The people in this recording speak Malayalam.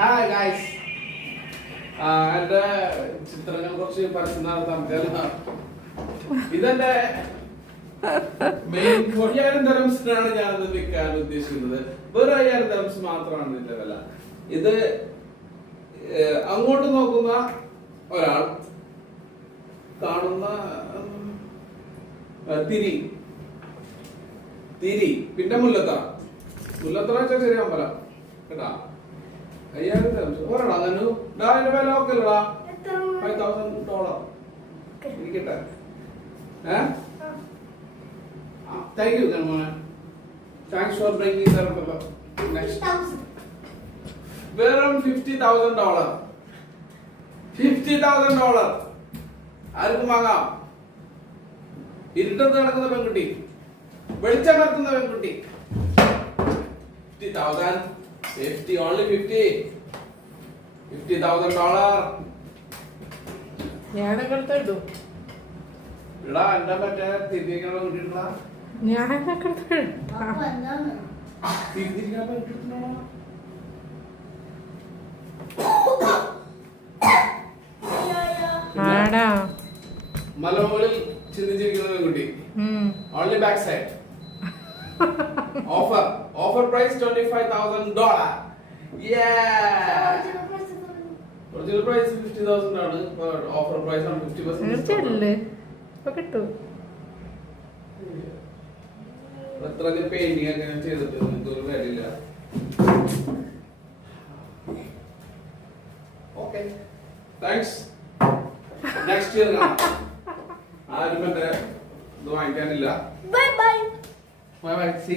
Hi guys. എന്റെ ചിത്രങ്ങളെ കുറിച്ച് പരസ്യം നടത്താൻ ഇതെന്റെ മെയിൻ 5000 ദിർഹംസിനാണ് ഞാനിത് വിൽക്കാൻ ഉദ്ദേശിക്കുന്നത്. വെറും 5000 ദിർഹംസ് മാത്രമാണ് ഇതിന്റെ വില. ഇത് അങ്ങോട്ട് നോക്കുന്ന ഒരാൾ കാണുന്ന തിരി പിന്നെ മുല്ലത്തറ വെച്ചാൽ ശരിയാമ്പലം കേട്ടാ. 5000 ദിർഹംസ് ഒരാളാ അതിന്റെ വില ഒക്കെ അല്ലടാ. $5000 ഇരിക്കട്ടെ. Thank you, Dharmana. Thanks for bringing the next. വെറും $50,000. $50,000 ആർക്കും വാങ്ങാം. ഇരുട്ടത്ത് നടക്കുന്ന പെൺകുട്ടി, വെളിച്ചം പരത്തുന്ന പെൺകുട്ടി. 50,000. Safety only 50. $50,000. ഞാനൊക്കെ ഇടാ എന്റെ മറ്റേ തിരികെ കിട്ടിട്ടാ. മലമുകളിൽ ചിന്തിച്ചിരിക്കുന്ന പെൺകുട്ടി. Only back side. Offer price $25,000. Original price 50,000 ആണ്. ഓഫർ പ്രൈസ് ആണ് 50%. അത്രയ്ക്ക് പെയിന്റിംഗ് ഒക്കെ ഞാൻ ചെയ്തിട്ട് നിങ്ങൾക്ക് ഒരു കാര്യമില്ല. Okay thanks. നെക്സ്റ്റ് ഇയർ ആരും മറ്റേ ഇത് വാങ്ങിക്കാനില്ല. Bye bye. Bye bye. See